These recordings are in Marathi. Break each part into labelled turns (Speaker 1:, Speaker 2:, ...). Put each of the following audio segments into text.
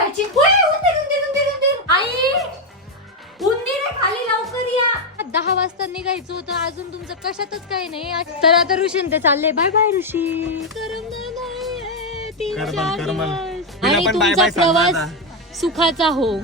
Speaker 1: ओय, उंदीर, उंदीर, उंदीर, उंदीर. आई उंदीर आहे खाली लवकर या. दहा वाजता निघायचं होतं. अजून तुमचं कशातच काही नाही. तर आता ऋषीन ते चालले. बाय बाय ऋषी. करमलं नाही, तीन
Speaker 2: करमल,
Speaker 1: चार
Speaker 2: करमल.
Speaker 1: दिवस.
Speaker 2: तिला
Speaker 1: आणि
Speaker 2: पण bye
Speaker 1: तुमचा
Speaker 2: bye सांग ना
Speaker 1: प्रवास सुखाचा हो.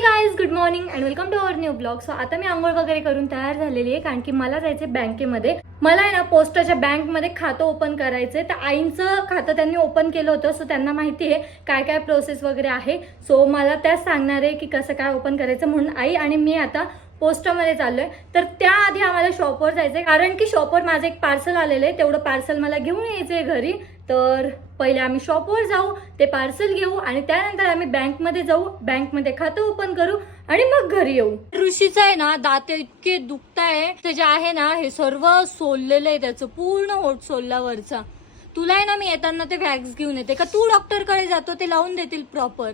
Speaker 1: Hey guys good morning and welcome to our new blog so आता मी आंघोळ वगैरे करून तयार झालेली आहे कारण की मला जायचं बँकेमध्ये. मला आहे ना पोस्टाच्या बँकमध्ये खातं ओपन करायचं तर आईंचं खातं त्यांनी ओपन केलं होतं. सो त्यांना माहिती आहे काय काय प्रोसेस वगैरे आहे. सो मला त्याच सांगणार आहे की कसं काय ओपन करायचं म्हणून आई आणि मी आता पोस्टामध्ये चाललोय. तर त्याआधी आम्हाला शॉपवर जायचंय. कारण की शॉपवर माझं एक पार्सल आलेलं आहे. तेवढं पार्सल मला घेऊन यायचंय घरी. तर पहिले आम्ही शॉपवर जाऊ ते पार्सल घेऊ आणि त्यानंतर आम्ही बँकमध्ये जाऊ बँकमध्ये खातं ओपन करू आणि मग घरी येऊ. ऋषीचं आहे ना दात इतके दुखताय ते जे आहे ना हे सर्व सोललेलं आहे त्याचं पूर्ण होट सोलल्यावरचा. तुला आहे ना मी येताना ते वॅक्स घेऊन येते. का तू डॉक्टरकडे जातो ते लावून देतील प्रॉपर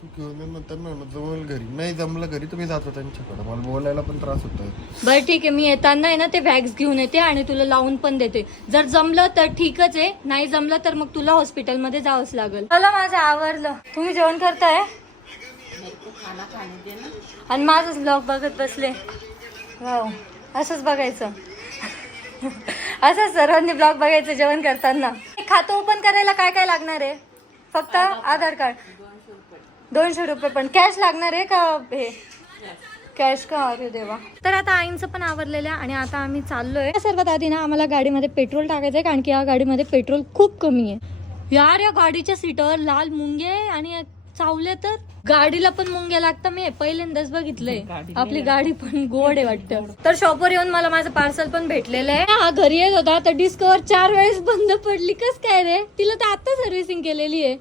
Speaker 2: तू घेऊन ये नंतर ना जमल घरी. नाही जमलं घरी तुम्ही जातो त्यांच्याकडे. मला बोलायला पण त्रास होतोय.
Speaker 1: बरं ठीक आहे मी येताना आहे ना ते वॅक्स घेऊन येते आणि तुला लावून पण देते. जर जमलं तर ठीकच आहे नाही जमलं तर मग तुला हॉस्पिटलमध्ये जावंच लागेल. मला माझं आवरलं. तुम्ही जेवण करताय? आणि माझंच ब्लॉग बघत बसले. वाव असंच बघायचं. असंच सर्वांनी ब्लॉग बघायचं जेवण करताना. खातं ओपन करायला काय काय लागणार आहे? फक्त आधार कार्ड दोनशे रुपये पण. कॅश लागणार आहे का हे? कॅश का? अरे देवा. तर आता आईंचं पण आवरलेलं आहे आणि आता आम्ही चाललोय. सर्वात आधी ना आम्हाला गाडीमध्ये पेट्रोल टाकायचंय कारण की या गाडीमध्ये पेट्रोल खूप कमी आहे. यार या गाडीच्या सीटावर लाल मुंगे आहे आणि चावले तर गाडीला पण मुंग्या लागतं मी पहिल्यांदाच बघितलंय. आपली गाडी पण गोड आहे वाटतं. तर शॉपवर येऊन मला माझं पार्सल पण भेटलेलं आहे. हा घरी येत होता. तर डिस्कवर चार वेळेस बंद पडली. कस काय रे? तिला तर आता सर्व्हिसिंग केलेली आहे.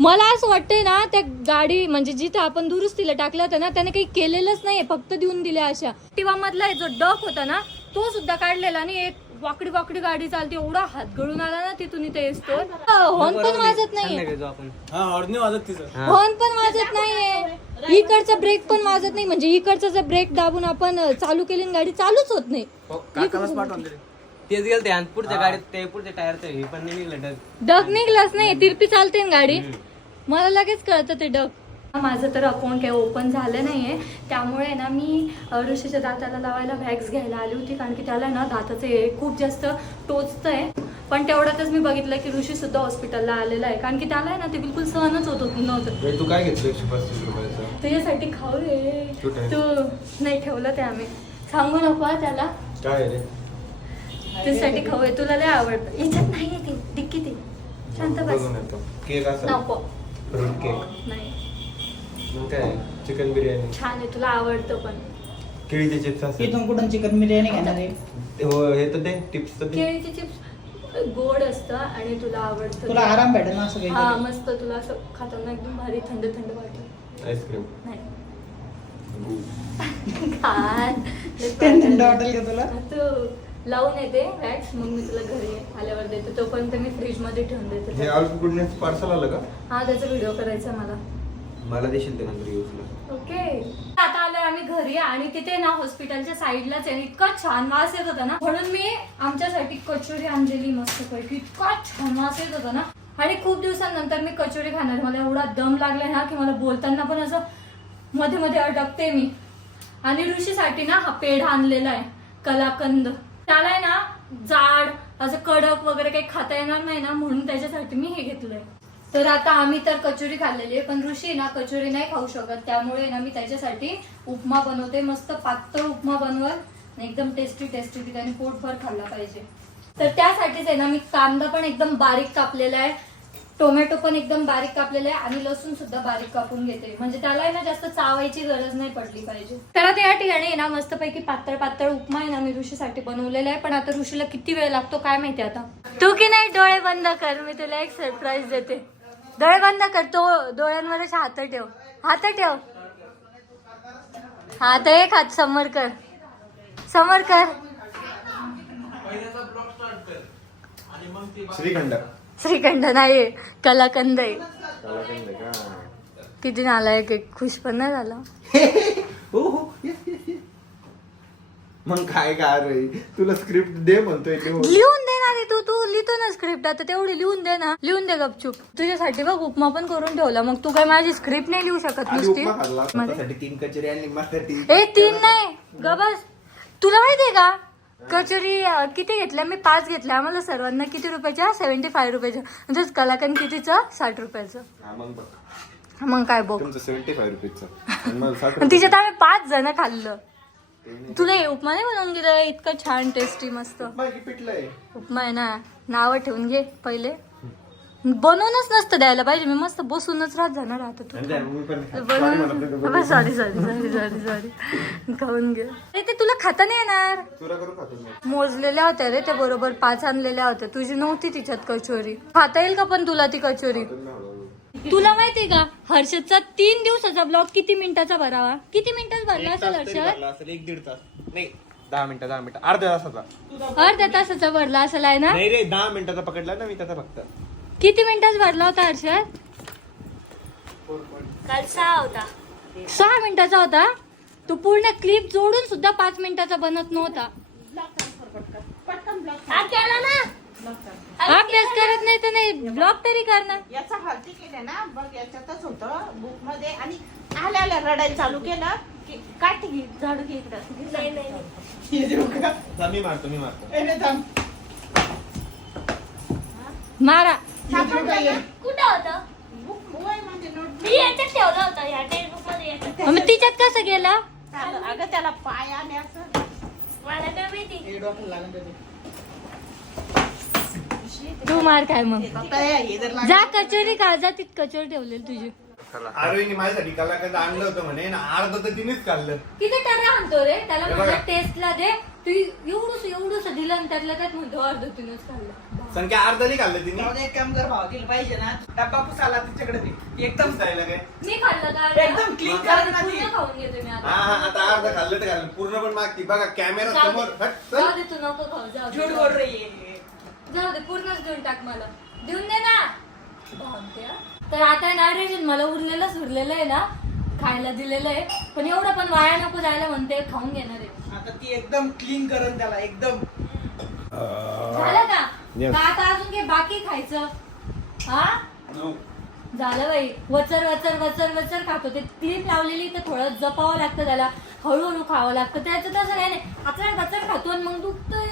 Speaker 1: मला असं वाटतंय ना त्या गाडी म्हणजे जिथं आपण दुरुस्तीला टाकलं होतं ना त्याने काही केलेलंच नाही फक्त देऊन दिल्या अशा. टिवा मधला जो डक होता ना तो सुद्धा काढलेला आणि एक वाकडी वाकडी गाडी चालते एवढा हात गळून आला ना तिथून इथे येतो. हॉर्न पण वाजत नाहीये.
Speaker 3: हा हॉर्न वाजत तिचं.
Speaker 1: हॉर्न पण वाजत नाहीये. इकडचा ब्रेक पण वाजत नाही म्हणजे इकडचा जर ब्रेक दाबून आपण चालू केली आणि गाडी चालूच होत नाही.
Speaker 3: काकालाच पाठवून दिले तेच गेल ते पुढच्या गाडीत ते पुढच्या हे पण निघलं डग
Speaker 1: डग निघलाच नाही तिरपी चालते ना गाडी. मला लगेच कळतं ते डग माझं तर अकाउंट काही ओपन झालं नाहीये. त्यामुळे ना मी ऋषीच्या दाताला लावायला व्हॅक्स घ्यायला आली होती. कारण की त्याला ना दाताचं हे खूप जास्त टोचतंय. पण तेवढ्यातच मी बघितलं की ऋषी सुद्धा हॉस्पिटलला आलेला आहे. कारण की त्याला आहे ना ते बिलकुल सहनच होत होत नव्हतं.
Speaker 2: तू काय घेतलं
Speaker 1: तुझ्यासाठी खाऊ रे? तू नाही ठेवलं ते आम्ही. सांगू नको त्याला.
Speaker 2: काय रे?
Speaker 1: तुझ्यासाठी खाऊ आहे तुला लय आवडतं. याच्यात नाही आहे ती. डिक्की ती. शांत बस. नको.
Speaker 2: फ्रूट केक
Speaker 1: नाही.
Speaker 2: मग काय? चिकन बिर्याणी
Speaker 1: छान आहे तुला आवडतं पण.
Speaker 2: केळीचे चिप्स असेल
Speaker 4: इथून कुठून चिकन बिर्याणी घेणार आहे?
Speaker 2: हो हे तर ते टिप्स तर
Speaker 1: केळीचे चिप्स गोड असतं आणि तुला आवडतं
Speaker 4: तुला आराम भेटेल ना असं
Speaker 1: हा
Speaker 4: काही
Speaker 1: मस्त. तुला असं खाताना एकदम भारी थंड थंड वाटेल
Speaker 2: आईस्क्रीम
Speaker 1: नाही. खा. लय
Speaker 4: थंड वाटेल का तुला?
Speaker 1: तू लावून येते वॅक्स मग मी तुला घरी आल्यावर देते. तोपर्यंत मी फ्रीजमध्ये ठेवून
Speaker 2: हे
Speaker 1: देते
Speaker 2: गुडनेस पार्सल आलं का?
Speaker 1: हा त्याचा व्हिडिओ करायचा मला.
Speaker 2: मला देशील ते नंतर यूजला
Speaker 1: ओके आता आलोय आम्ही घरी आणि तिथे ना हॉस्पिटलच्या साईडलाच आहे. इतका छान वास येत होता ना. म्हणून मी आमच्यासाठी कचोरी आणलेली मस्त पैकी. इतका छान वास येत होता ना. आणि खूप दिवसांनंतर मी कचोरी खाणार. मला एवढा दम लागलाय ना की मला बोलताना पण असं मध्ये मध्ये अडकते मी. आणि ऋषीसाठी ना हा पेढा आणलेला आहे. कलाकंद. त्याला आहे ना जाड असं कडक वगैरे काही खाता येणार नाही ना म्हणून त्याच्यासाठी मी हे घेतलंय. तर आता आम्ही तर कचोरी खाल्लेली आहे पण ऋषी ना कचोरी नाही खाऊ शकत. त्यामुळे ना मी त्याच्यासाठी उपमा बनवते. मस्त पातळ उपमा बनवल एकदम टेस्टी टेस्टी ठिकाणी पोटभर खाल्ला पाहिजे. तर त्यासाठीच आहे ना मी कांदा पण एकदम बारीक कापलेला आहे. टोमॅटो पण एकदम बारीक कापलेला आहे. आणि लसूण सुद्धा बारीक कापून घेते. म्हणजे त्याला ना जास्त चावायची गरज नाही पडली पाहिजे. तर आता या ठिकाणी ना मस्तपैकी पातळ पातळ उपमा आहे ना मी ऋषीसाठी बनवलेला आहे. पण आता ऋषीला किती वेळ लागतो काय माहिती आता? तू की नाही डोळे बंद कर. मी तुला एक सरप्राईज देते. डोळे बंद कर तो असे हात ठेव. हात ठेव. हात एक हात समोर कर. समोर कर.
Speaker 2: श्रीखंड.
Speaker 1: श्रीखंड नाही कलाकंद आहे. किती नालायक आहे खुश पण नाही झाला.
Speaker 2: हो हो. मग काय काय रे? तुला स्क्रिप्ट दे म्हणतोय ते.
Speaker 1: लिहून दे ना रे तू तू लिहितो ना स्क्रिप्ट आता तेवढी लिहून दे ना. लिहून दे गपचूप. तुझ्यासाठी बघ उपमा पण करून ठेवला. मग तू काय माझी स्क्रिप्ट नाही लिहू शकत नुसती? मध्ये.
Speaker 2: तीन कचेरी आणि
Speaker 1: ए तीन नाही. गबस तुला माहितीये का? कचोरी किती घेतल्या? मी पाच घेतल्या. आम्हाला सर्वांना किती रुपयाच्या? सेव्हन्टी फाय रुपयाच्या. म्हणजेच कलाकंद कितीचं? साठ रुपयाचं.
Speaker 2: मग
Speaker 1: काय बघ.
Speaker 2: सेव्हन्टी फाय रुपीजचं
Speaker 1: आणि तिच्यात आम्ही पाच जण खाल्लं. तुला हे उपमा नाही बनवून गेलं इतकं छान टेस्टी मस्त. उपमा आहे ना नावं ठेवून घे पहिले. बनवूनच नसतं द्यायला पाहिजे मी मस्त बसूनच राहत जाणार आता तू. बनवून sorry sorry sorry sorry sorry खाऊन घे. अरे ते तुला खाता नाही येणार. मोजलेल्या होत्या रे त्या बरोबर पाच आणलेल्या होत्या. तुझी नव्हती तिच्यात कचोरी. खाता येईल का पण तुला ती कचोरी? तुला माहितीये का? हर्षदचा तीन दिवसाचा ब्लॉग किती मिनिटाचा भरावा? किती मिनिटात भरला असेल हर्षद?
Speaker 3: असेल एक दीड तास. नाही दहा मिनिटं दहा मिनिटं. अर्ध्या तासाचा.
Speaker 1: अर्ध्या तासाचा भरला असेल आहे ना?
Speaker 3: नाही रे दहा मिनिटाचा पकडला ना मी त्याचा फक्त.
Speaker 1: किती मिनिटात भरला होता हर्षद? काल सहा होता. सहा मिनिटाचा होता? तू पूर्ण क्लिप जोडून सुद्धा पाच मिनिटाचा बनत नव्हता. अभ्यास करत नाही तर नाही. ब्लॉग तरी करणार.
Speaker 5: याचा हळदी केले ना बघ याच्यातच होतं बुकमध्ये आणि आल्या आल्या रडायला चालू केलं की काठी घे झाडू घे इकडं. नाही नाही
Speaker 4: हे देऊ का?
Speaker 3: मी मारतो मी मारतो.
Speaker 4: ए, नाही थांब.
Speaker 1: मारा?
Speaker 6: कुठं होतं?
Speaker 5: बुक वय म्हणजे नोट
Speaker 6: मी याच्यात ठेवलं होतं ह्या टेक्स्टबुकमध्ये याच्यात
Speaker 1: मग तिच्यात कसं गेला?
Speaker 5: अगं त्याला पाय आले असं
Speaker 6: मला काय माहिती.
Speaker 1: तू मार काय मग?
Speaker 5: हे
Speaker 1: जा कचोरी खा जा तिथ कचोरी ठेवलेली तुझी.
Speaker 3: आरोहीने माझ्यासाठी कलाकंद आणलं होतं म्हणे ना अर्ध तर तिनेच खाल्लं
Speaker 1: किती टर्रा आणतो रे त्याला
Speaker 3: हे
Speaker 1: म्हणलं. टेस्टला दे. तू एवढूस एवढूस दिलं आणि त्यात म्हणतो अर्ध तिनंच खाल्लं
Speaker 3: संख्या अर्ध नाही खाल्लं तिने.
Speaker 4: जाऊ दे, एक काम कर भावा पाहिजे ना. डब्बा पुसाला तिच्याकडे दे. एकदम
Speaker 3: जायला काय
Speaker 1: मी खाल्लं का
Speaker 4: एकदम clean करा ना ती.
Speaker 1: पूर्ण खाऊन घेते मी
Speaker 3: हा
Speaker 1: आता.
Speaker 3: हा आता अर्ध खाल्लं तर खाल्लं. पूर्ण पण मागती. बघा कॅमेरा
Speaker 1: जाऊ
Speaker 3: समोर.
Speaker 1: दे.
Speaker 3: हट, चल.
Speaker 1: जाऊ दे तू नको खाऊ जाऊ दे,
Speaker 4: झूठ
Speaker 1: जाऊ
Speaker 4: बोल
Speaker 1: दे.
Speaker 4: रही है ये.
Speaker 1: जाऊ दे पूर्णच देऊन टाक मला. देऊन दे ना. भामट्या. तर आता ना रेशन मला उरलेलंच उरलेलं आहे ना. खायला दिलेलं आहे. पण एवढं पण वाया नको जायला म्हणते खाऊन घेणार आहे.
Speaker 4: आता ती एकदम क्लीन करण त्याला एकदम.
Speaker 1: झालं का?
Speaker 3: Yes.
Speaker 1: का आता अजून काही बाकी खायचं? हा? झालं बाई. वचर वचर वचर वचर खातो. ते क्लिप लावलेली तर थोडं जपावं लागतं त्याला. हळूहळू खावं लागतं. त्याचं तसं नाही. आता वचर खातो आणि मग दुखतंय.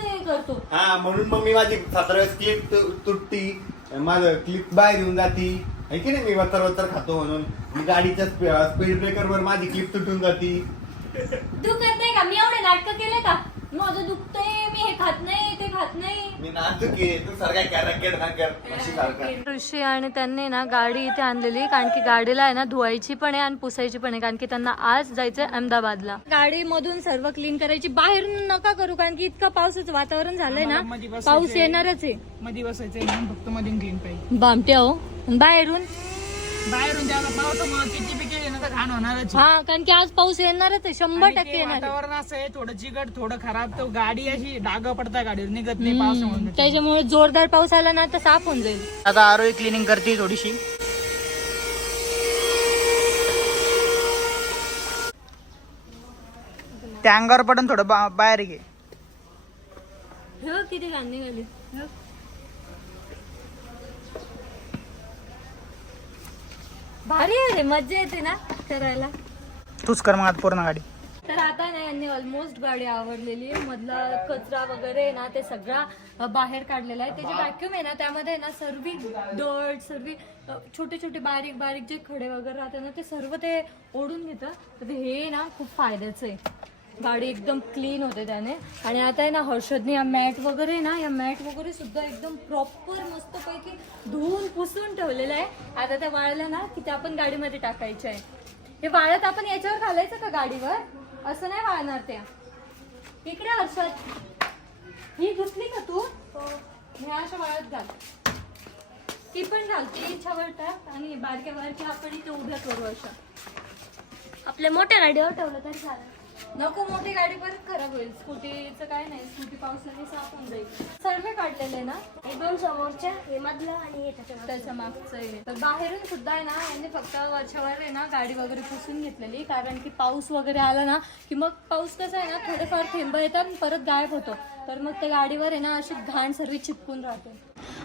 Speaker 1: करतो.
Speaker 3: हा म्हणून मग मी माझी सतरा वेळेस क्लिप तुटती. माझं क्लिप बाहेर येऊन जाती. आहे की नाही? मी वतर वतर खातो म्हणून. मी गाडीच्या स्पीड ब्रेकर वर माझी क्लिप तुटून जाती.
Speaker 1: दुखत नाही का? मी एवढे नाटक केले का? माझं दुखतंय मी हे खात नाही ते खात नाही.
Speaker 3: मी नाचू की तू सारखा कॅरकेट हाकर अशी सारखा.
Speaker 1: ऋषी आणि त्यांनी ना गाडी इथे आणलेली कारण की गाडीला आहे ना धुवायची पण आहे आणि पुसायची पण आहे कारण की त्यांना आज जायचंय अहमदाबादला. गाडीमधून सर्व क्लीन करायची. बाहेरून नका करू कारण की इतकं पावसाचं वातावरण झालंय ना.
Speaker 4: आम्हाला मध्ये बसायचंय.
Speaker 1: पाऊस येणारच आहे.
Speaker 4: मध्ये बसायचंय म्हणून फक्त मध्ये क्लीन पाहिजे.
Speaker 1: बामट्या हो. आणि बाहेरून?
Speaker 4: बाहेरून त्याला पावसामुळे किती पिके तर घाण होणारच आहे.
Speaker 1: हा कारण की आज पाऊस येणारच आहे शंभर
Speaker 4: आणि
Speaker 1: टक्के येणार आहे.
Speaker 4: वातावरण असं आहे थोडं चिकट थोडं खराब तो गाडी अशी डाग पडताय गाडीवर निघत नाही
Speaker 1: हम्म,
Speaker 4: पावसामुळे
Speaker 1: त्याच्यामुळे जोरदार पाऊस आला ना तर साफ होऊन जाईल.
Speaker 4: आता आरोग्य क्लिनिंग करते थोडीशी. त्या अंगावर पडून थोडं बा- बाहेर घे.
Speaker 1: हे किती घाण निघाली हे बघ. भारी आहे रे मज्जा येते ना करायला.
Speaker 4: तूच कर मग आता पूर्ण गाडी.
Speaker 1: तर आता ना यांनी ऑलमोस्ट गाडी आवडलेली आहे. मधला कचरा वगैरे आहे ना ते सगळा बाहेर काढलेला आहे. त्याचे व्हॅक्युम आहे ना त्यामध्ये ना सर्व डर्ट सर्व छोटे छोटे बारीक बारीक जे खडे वगैरे राहतात ना ते सर्व ते ओढून घेतं. तर ते हे ना खूप फायद्याचं आहे. गाडी एकदम क्लीन होते त्याने. आणि आता आहे ना हर्षदने या मॅट वगैरे ना या मॅट वगैरे सुद्धा एकदम प्रॉपर मस्तपैकी धुवून पुसून ठेवलेलं आहे. आता त्या वाळल्या ना की त्या आपण गाडीमध्ये टाकायच्या आहे. हे वाळत आपण याच्यावर घालायचं का गाडीवर? असं नाही वाळणार त्या. इकडे हर्षद. ही घुसली का तू? मी अशा वाळत घाल. ती पण घालते इच्छावर टाक आणि बारक्या बारक्या आपण इथे उभ्या करू अशा. आपल्या मोठ्या गाडीवर ठेवलं तरी चालेल. नको मोठी गाडी परत खराब होईल. स्कूटीचं काय नाही स्कूटी पावसाने साफ होऊन जाईल. सर्वे काढलेले ना?
Speaker 6: हे दोन समोरच्या हे मधलं आणि हे त्याच्या मागचं.
Speaker 1: त्याच्या मागचं आहे. तर बाहेरून सुद्धा आहे ना यांनी फक्त वरच्यावर आहे ना गाडी वगैरे पुसून घेतलेली. कारण की पाऊस वगैरे आला ना की मग पाऊस कसा आहे ना थोडेफार थेंब येतात आणि परत गायब होतो. तर मग त्या गाडीवर आहे ना अशी घाण सर्व चिपकून राहते.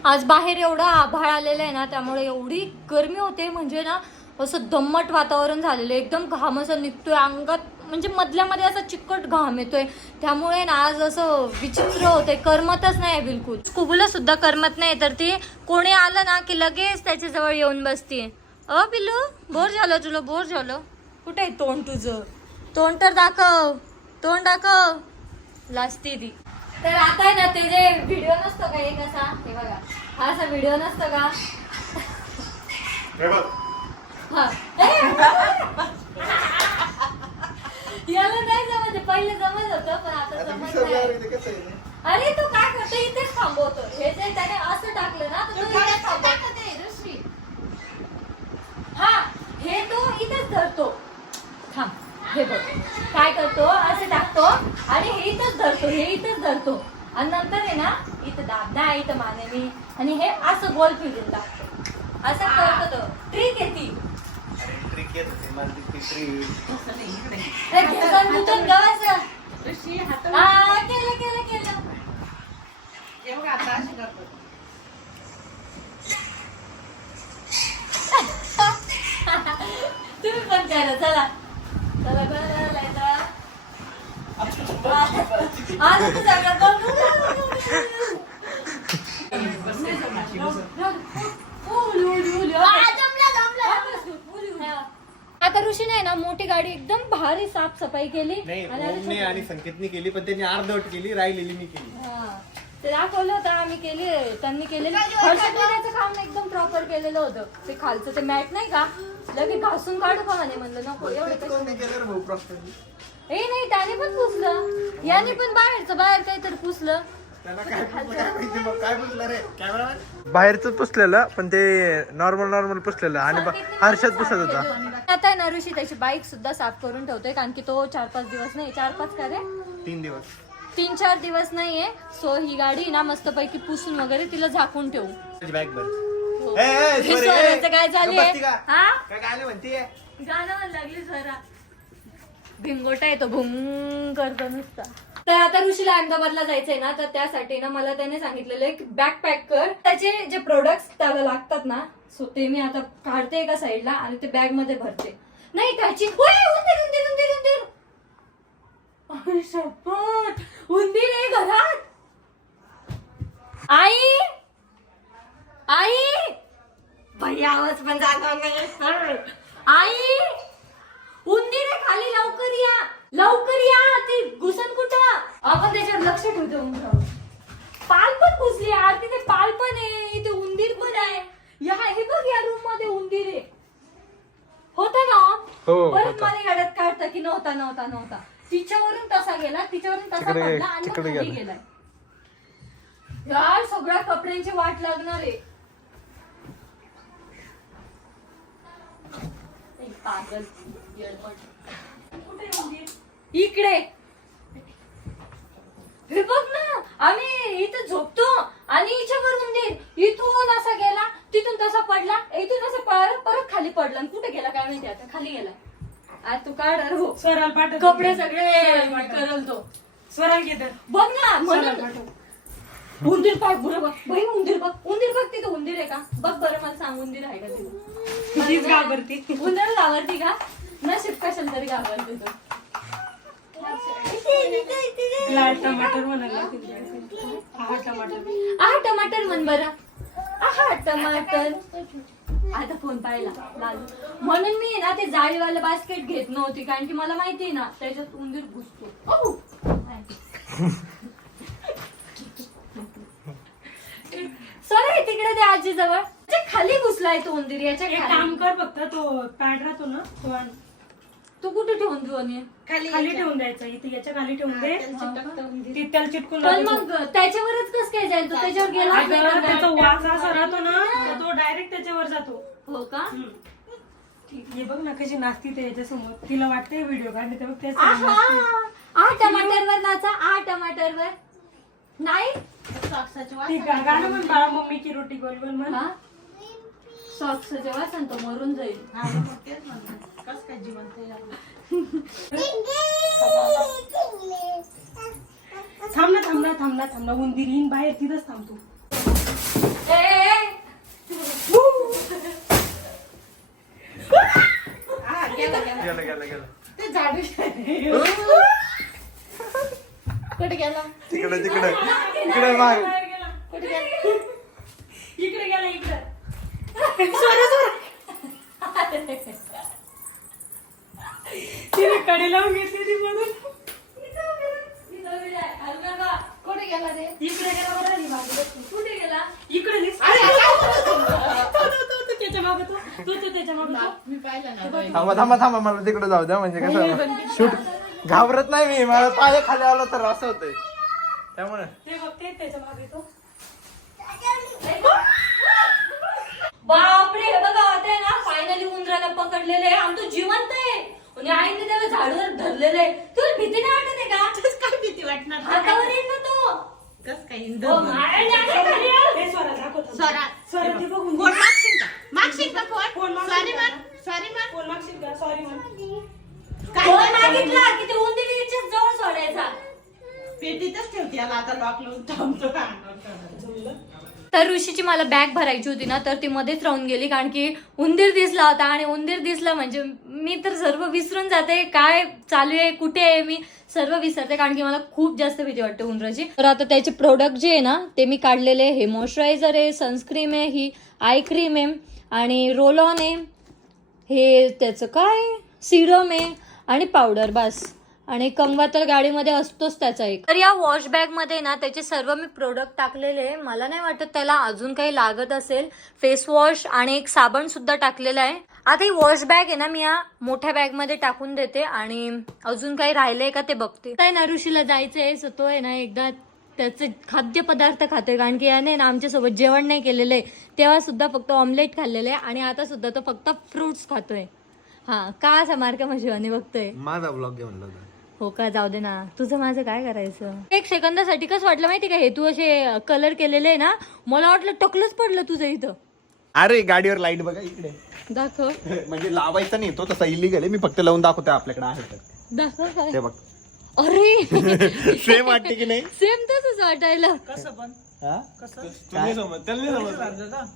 Speaker 1: आज बाहेर एवढा आभाळ आलेला आहे ना त्यामुळे एवढी गरमी होते म्हणजे ना असं दम्मट वातावरण झालेलं आहे. एकदम घाम असं निघतोय अंगात म्हणजे मधल्यामध्ये असा चिकट घाम येतोय. त्यामुळे ना आज असं विचित्र होतंय. करमतच नाही बिलकुल. कुबूला सुद्धा करमत नाही तर ती कोणी आलं ना की लगेच त्याच्याजवळ येऊन बसते. अ पिल्लू? बोर झालं तुला बोर झालं. कुठे आहे तोंड तुझं? तोंड तर दाखव. तोंड दाखव. लाजते ती. तर आता आहे ना ते जे व्हिडिओ नसतो का एक असा? हे बघा. हा असा व्हिडिओ नसतो का?
Speaker 3: हे
Speaker 1: हा. याला नाही जमत. पहिले जमत होतं पण आता
Speaker 2: आता
Speaker 1: जमत नाही.
Speaker 2: ते कसं आहे ना?
Speaker 1: अरे तू काय करतो इथेच थांबवतो. हे जे त्याने असं टाकलं ना तर तू इथेच थांबवतो. हा हे तू इथेच धरतो. थांब हे बघ. काय करतो असं टाकतो आणि हे इथंच धरतो हे इथंच धरतो. आणि नंतर आहे ना इथं दाब ना इथं मानेनी आणि हे असं गोल फिरून टाकतो. असं करतो तो. ट्रिक आहे ती.
Speaker 3: घेत होते होती मला ती
Speaker 1: केलं केलं केलं तुम्ही पण करा चला चला बोलायचं आज सगळं आता ऋषीने आहे ना मोठी गाडी एकदम भारी साफसफाई केली.
Speaker 3: नाही
Speaker 1: आणि आता
Speaker 3: ओमने आणि संकेतने केली पण त्यांनी अर्धवट केली राहिलेली मी केली.
Speaker 1: हा. ते दाखवलं होतं आम्ही केली त्यांनी केलेलं. हर्षदने त्याचं काम एकदम प्रॉपर केलेलं होतं. ते खालचं ते मॅट नाही का? लगे घासून काढू का म्हणे? म्हणलं नको एवढं कशाला?
Speaker 2: कोणी केलं रे भाऊ प्रश्न
Speaker 1: ए नाही त्याने पण पुसलं. याने पण बाहेरचं बाहेर काहीतरी पुसलं.
Speaker 7: बाहेरच पुसलेलं पण ते नॉर्मल नॉर्मल पुसलेलं आणि हर्षद पुसत होता.
Speaker 1: आता आहे ना ऋषी त्याची बाईक सुद्धा साफ करून ठेवतोय कारण की तो चार पाच दिवस नाही. चार पाच का रे?
Speaker 3: तीन दिवस.
Speaker 1: तीन चार दिवस नाहीये. सो ही गाडी ना मस्तपैकी पुसून वगैरे तिला झाकून ठेवू.
Speaker 3: बॅग बर
Speaker 1: हो. हे स्वराचं. काय हा?
Speaker 3: गाणं म्हणतीये?
Speaker 1: गाणं लागली स्वरा भिंगोटा येतो भुंग करतो नुसता. तर आता ऋषीला अहमदाबादला जायचंय ना तर त्यासाठी ना मला त्याने सांगितलेलं एक बॅग पॅक कर. त्याचे जे प्रोडक्ट्स त्याला लागतात ना सो ते मी आता काढते एका साईडला आणि ते बॅगमध्ये भरते. नाही त्याची उंदीर शपथ! उंदीर आहे घरात. आई! आई! भैया आवाज पण जागा नाही आई उंदीर आहे खाली लवकर या लवकर या ते घुसन कुठं आपण त्याच्यावर लक्ष ठेवतो उंदरावर. पाल पण घुसली यार तिथे पाल पण आहे इथे उंदीर पण आहे या हे बघ या रूममध्ये उंदीर आहे होता ना
Speaker 7: हो,
Speaker 1: परत
Speaker 7: होता.
Speaker 1: मला गाड्यात काढता की नव्हता नव्हता नव्हता तिच्यावरून तसा गेला तिच्यावरून तसा
Speaker 7: तिकडे गे-
Speaker 1: पडला आणि मग
Speaker 7: तिकडे
Speaker 1: खाली
Speaker 7: गेला.
Speaker 1: गेलाय यार सगळ्या कपड्यांची वाट लागणार आहे पागल येडपट. कुठे आहे उंदीर? इकडे हे बघ ना आम्ही इथं झोपतो आणि हिच्यावर उंदीर इथून असा गेला तिथून तसा पडला इथून असं परत परत खाली पडला आणि कुठे गेला काय माहिती आता खाली गेला. आज तू काढ अरे हो
Speaker 4: स्वराला पाठव.
Speaker 1: कपडे सगळे करल तो
Speaker 4: स्वराला घेतात
Speaker 1: बघ ना म्हणून उंदीर पाय बुरं बघ. बाई उंदीर बघ. उंदीर बघ तिथं उंदीर आहे का? बघ बरं मला सांग उंदीर आहे का तिथं.
Speaker 4: तीच घाबरती.
Speaker 1: उंदीर घाबरती का? नशीब कशाला तरी घाबरते तो.
Speaker 4: लाल टमाटर म्हणाला टमाटर
Speaker 1: आहा टमाटर म्हण बरं. आहा टमाटर. आता फोन पाहिला म्हणून मी ना ते जाळीवालं बास्केट घेत नव्हती कारण की मला माहिती आहे ना त्याच्यात उंदीर घुसतो! सर तिकडे ते आजी जवळ खाली घुसलाय तो उंदीर याच्या
Speaker 4: एक काम कर फक्त तो पॅड राहतो ना तो आण.
Speaker 1: तू कुठे ठेवून देऊ आणि?
Speaker 5: खाली
Speaker 4: खाली ठेवून द्यायचा इथे याच्या खाली ठेवून दे. ती त्याला चिटकून
Speaker 1: पण. मग त्याच्यावरच कस काय जाईल? तो त्याच्यावर गेला
Speaker 4: अगं, त्याचा वास असा राहतो ना तर तो डायरेक्ट त्याच्यावर जातो.
Speaker 1: हो का.
Speaker 8: हे बघ ना कशी नाचती ते याच्यासमोर. तिला वाटते व्हिडिओ काढले तर बघ त्याच
Speaker 1: आहा! आ टमाटरवर नाचा आ टमाटरवर. नाही?
Speaker 8: ती गा- गाणं म्हण बाळा मम्मीची रोटी गोल गोल म्हण.
Speaker 1: हा? सॉक्स जेव्हा सांगतो मरून जाईल.
Speaker 8: थांब ना थांब ना थांब ना थांब ना. उंदीर येईन बाहेर तिथंच थांबतो
Speaker 1: ए, ए,
Speaker 5: गेला, गेला.
Speaker 7: गेलं गेलं गेलं.
Speaker 5: ते झाडू कुठे गेला?
Speaker 7: तिकडे तिकडे. तिकडे माग.
Speaker 5: कुठे गेला?
Speaker 8: इकडे गेला इकडे. तिने कडे लावून घेतली ती म्हणून.
Speaker 5: कुठे गेला रे
Speaker 8: इकडे गेला बरं नाही मागे. बघ तू.
Speaker 1: कुठे गेला?
Speaker 8: इकडे दिस
Speaker 5: अरे, काय
Speaker 8: तो, तो, तो, तो, त्याच्यामागे तो तो तो त्याच्यामागे तो.
Speaker 5: मी पाहिलं ना
Speaker 7: थांबा थांबा थांबा मला तिकडे जाऊ द्या म्हणजे कसं शूट घाबरत नाही मी मला पाय खाली आलो तर असं होतंय. त्यामुळे.
Speaker 8: ते बघ ते त्याच्यामागे तो.
Speaker 1: बापरे हे बघा आता आहे ना फायनली उंदराला पकडलेले आहे. आणि तो जिवंत आहे. आणि आईने त्याला झाडूवर धरलेलं आहे. तुला भीती नाही वाटत आहे का?
Speaker 5: कस काय भीती वाटणार?
Speaker 1: हातावर येईल ना तो.
Speaker 5: कस काय
Speaker 1: ओ,
Speaker 5: इंद
Speaker 1: माय, नाही खाली आलं.
Speaker 8: ते स्वरा दाखवतो
Speaker 5: स्वरा.
Speaker 8: स्वरा ते बघून
Speaker 5: फोन मागशील का? मागशील का फोन?
Speaker 8: फोन मागशील
Speaker 5: सॉरी
Speaker 8: का?
Speaker 5: सॉरी म्हण
Speaker 8: फोन मागशील का? सॉरी म्हण
Speaker 5: काय
Speaker 1: फोन
Speaker 5: मागितलं?
Speaker 1: मागितला की ते उंदीर जवळ सोडायचा.
Speaker 5: पेटीतच ठेवते याला आता लॉक लावून थांबतो.
Speaker 1: तर ऋषीची मला बॅग भरायची होती ना तर ती मध्येच राहून गेली कारण की उंदीर दिसला होता आणि उंदीर दिसला म्हणजे मी तर सर्व विसरून जाते काय चालू आहे कुठे आहे मी सर्व विसरते कारण की मला खूप जास्त भीती वाटते उंदराची. तर आता त्याचे प्रोडक्ट जे आहे ना ते मी काढलेले आहे. हे मॉइश्चरायझर आहे सनस्क्रीम आहे ही आय क्रीम आहे आणि रोल ऑन आहे. हे त्याचं काय? सिरम आहे आणि पावडर बस. आणि कंगवा तर गाडीमध्ये असतोच त्याचा एक. तर या वॉश बॅगमध्ये ना त्याचे सर्व मी प्रोडक्ट टाकलेले आहे. मला नाही वाटत त्याला अजून काही लागत असेल. फेस वॉश आणि एक साबण सुद्धा टाकलेला आहे. आता ही वॉश बॅग आहे ना मी या मोठ्या बॅगमध्ये टाकून देते आणि अजून काही राहिलंय का ते बघते. काय ना ऋषीला जायचंय सो तो आहे ना एकदा त्याचे खाद्यपदार्थ खातोय. कारण की याने ना आमच्यासोबत जेवण नाही केलेलं. आहे तेव्हा सुद्धा फक्त ऑमलेट खाल्लेलं आहे आणि आता सुद्धा तो फक्त फ्रुट्स खातोय. हा का असा मार्क म्हशिवाने बघतोय?
Speaker 7: माझा ब्लॉग घे म्हणलं होता.
Speaker 1: हो का? जाऊ दे ना. तुझं माझं काय करायचं? एक सेकंदासाठी कसं वाटलं माहिती का हे? तू असे कलर केलेले आहे ना मला वाटलं टकलंच पडलं तुझं इथं.
Speaker 3: अरे गाडीवर लाइट बघा इकडे.
Speaker 1: दाखव.
Speaker 3: म्हणजे लावायचा नाही तो तसा इलिगल आहे. मी फक्त लावून दाखवतोय आपल्याकडे आहे तर.
Speaker 1: दाखव काय?
Speaker 3: ते बघ.
Speaker 1: अरे!
Speaker 3: सेम वाटते की नाही?
Speaker 1: सेम तसंच वाटायला.
Speaker 3: हा? काय?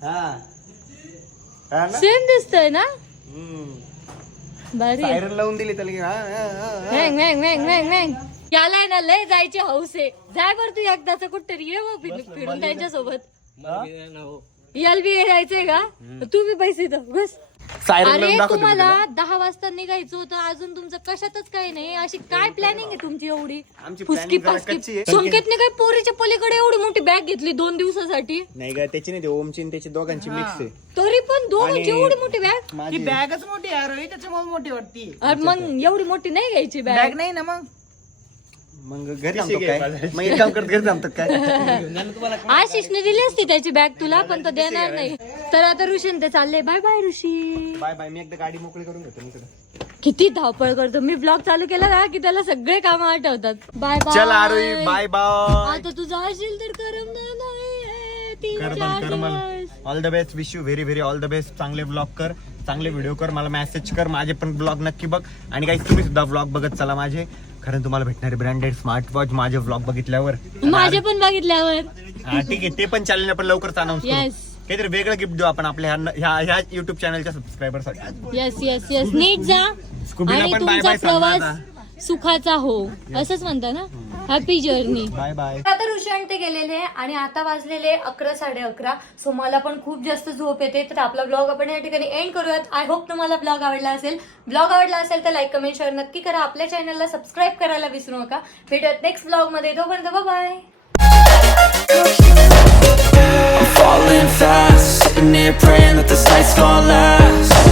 Speaker 3: हा. हा ना?
Speaker 1: सेम दिसतोय ना?
Speaker 3: सायरन लावून दिली त्याला की, हा, हा, हा, हा.
Speaker 1: मॅंग मॅंग मॅंग मॅंग मॅंग याला ना लय जायची हौस. आहे जाय बर तू एकदाच कुठतरी ये फिर- फिरून त्यांच्यासोबत. याला बी जायचंय का? तू बी पैसे दे बस.
Speaker 3: सायरन
Speaker 1: अरे
Speaker 3: लावून दाखवते मी
Speaker 1: तुम्हाला
Speaker 3: तुला.
Speaker 1: दहा वाजता निघायचं होतं. अजून तुमचं कशातच काही नाही. अशी काय प्लॅनिंग आहे. तुमची एवढी?
Speaker 3: आमची
Speaker 1: फुसकी
Speaker 3: planning जरा आहे.
Speaker 1: संकेतने काय पोरीच्या पलीकडे एवढी मोठी बॅग घेतली दोन दिवसासाठी?
Speaker 3: नाही का त्याची नाही ते ओमची आणि त्याची दोघांची मिक्स आहे.
Speaker 1: तरी पण दोन
Speaker 3: आणि-
Speaker 1: एवढी मोठी बॅग
Speaker 4: ती
Speaker 3: माझी
Speaker 4: बॅगच मोठी आहे रोहित त्याच्यामुळे मोठी वाटती.
Speaker 1: अरे मग एवढी मोठी नाही घ्यायची
Speaker 4: बॅग
Speaker 1: बॅग
Speaker 4: नाही ना मग?
Speaker 3: मग घरी थांबतो काय मग एक काम करत घरी थांबतो काय?
Speaker 1: आशिषने दिली असती त्याची बॅग तुला पण तो देणार नाही. तर आता ऋषीन ते चालले. Bye bye Rishi.
Speaker 3: Bye bye मी एकदा गाडी मोकळी करून घेतो मी
Speaker 1: किती धावपळ करतो. मी ब्लॉग चालू केला ना की त्याला सगळे काम आठवतात. बाय बाय
Speaker 3: चल आरोही बाय बाय
Speaker 1: आता तू जाशील तर करमणार नाही तीन
Speaker 3: करमल
Speaker 1: चार
Speaker 3: करमल.
Speaker 1: दिवस.
Speaker 3: All the best wish you very very all the best चांगले ब्लॉग कर चांगले व्हिडिओ कर. मला मेसेज कर माझे पण ब्लॉग नक्की बघ. आणि काही तुम्ही सुद्धा ब्लॉग बघत चला माझे. कारण तुम्हाला भेटणारे ब्रँडेड स्मार्ट वॉच माझे ब्लॉग बघितल्यावर.
Speaker 1: माझे पण बघितल्यावर.
Speaker 3: हा ठीक आहे ते पण चालेल आपण लवकरच अनाऊन्स करू.
Speaker 1: Yes.
Speaker 3: काहीतरी वेगळं गिफ्ट देऊ आपण आपल्या ह्या- ह्या ह्या युट्यूब चॅनलच्या सबस्क्रायबरसाठी
Speaker 1: येस येस येस नीट जा.
Speaker 3: स्कूबीला
Speaker 1: आणि
Speaker 3: पण
Speaker 1: तुमचा
Speaker 3: bye सांग ना.
Speaker 1: प्रवास सुखाचा हो. असंच म्हणता ना? हॅपी जर्नी
Speaker 3: बाय बाय
Speaker 1: आता ऋषांत ते गेलेले आहे आणि आता वाजलेले अकरा साडे अकरा. सो मला पण खूप जास्त झोप येते. तर आपला ब्लॉग आपण या ठिकाणी एंड करूयात. आय होप तुम्हाला ब्लॉग आवडला असेल. ब्लॉग आवडला असेल तर लाईक कमेंट शेअर नक्की करा. आपल्या चॅनलला सबस्क्राईब करायला विसरू नका. भेटूयात नेक्स्ट ब्लॉगमध्ये. तोपर्यंत bye
Speaker 9: I'm falling fast, sitting here praying that this night's gonna last.